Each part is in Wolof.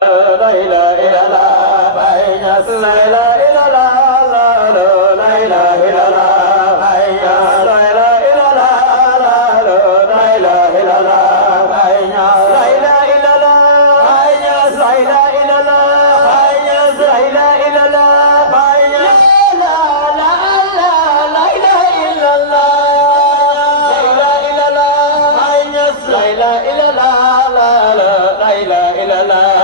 la ilaha illallah Baay Ñas la ilaha illallah la ilaha illallah Baay Ñas la ilaha illallah la ilaha illallah Baay Ñas la ilaha illallah Baay Ñas la ilaha illallah Baay Ñas la ilaha illallah Baay Ñas la ilaha illallah la ilaha illallah Baay Ñas la ilaha illallah la ilaha illallah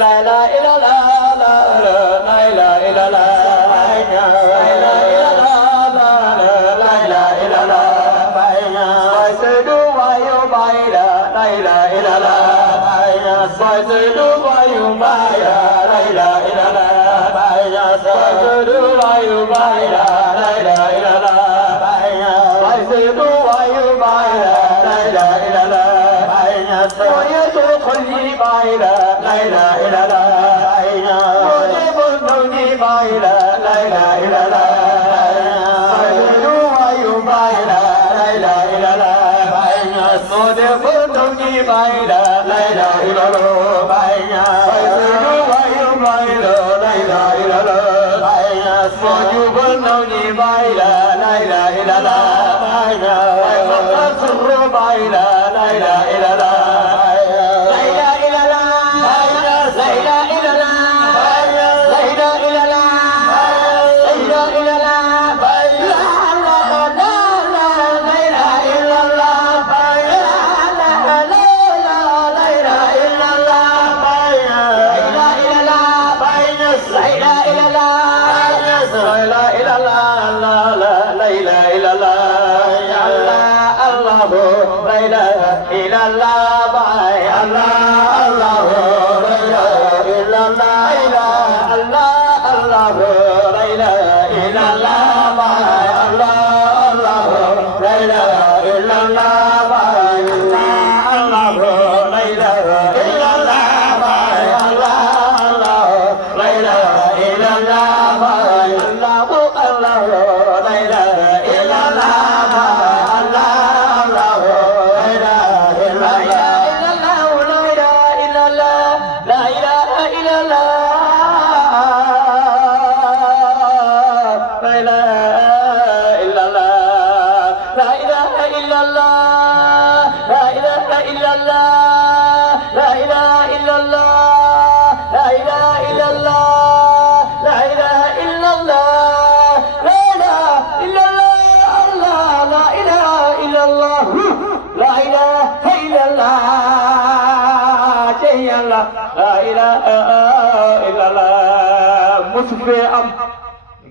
La la ila la la la ila ila la la ila ila la la la ila ila la baiya sai se du wa yo bai la la ila ila la baiya sai se du wa yo bai la la ila ila la baiya sai se du wa yo bai la la ila ila la baiya sai se du wa yo bai la la ila ila la baiya sai ye to kholi bai la la ila ila la baiya mujhe bunduni bai la la ila ila la sai se du wa yo bai la la ila ila la baiya mujhe bunduni bai la la ila ila la baiya sai se du wa yo bai la la ila ila la baiya mujhe bunduni bai la la ila ila la baiya sai bai la la ila ila la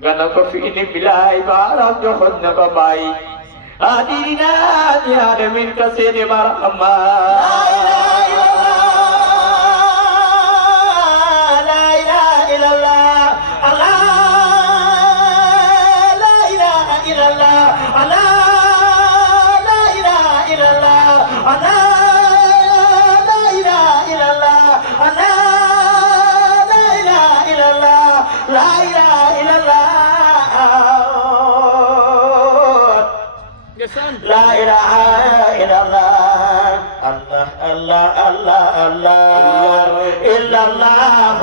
Gana ko fi ini bilai baram jokhon na ko bai adirina ya de min ka se de bar amma la ilaha illallah allah la ilaha illallah allah la ilaha illallah allah la ilaha illallah allah la ilaha illallah la ilaha illallah La ilaha illallah Allah Allah Allah Allah illallah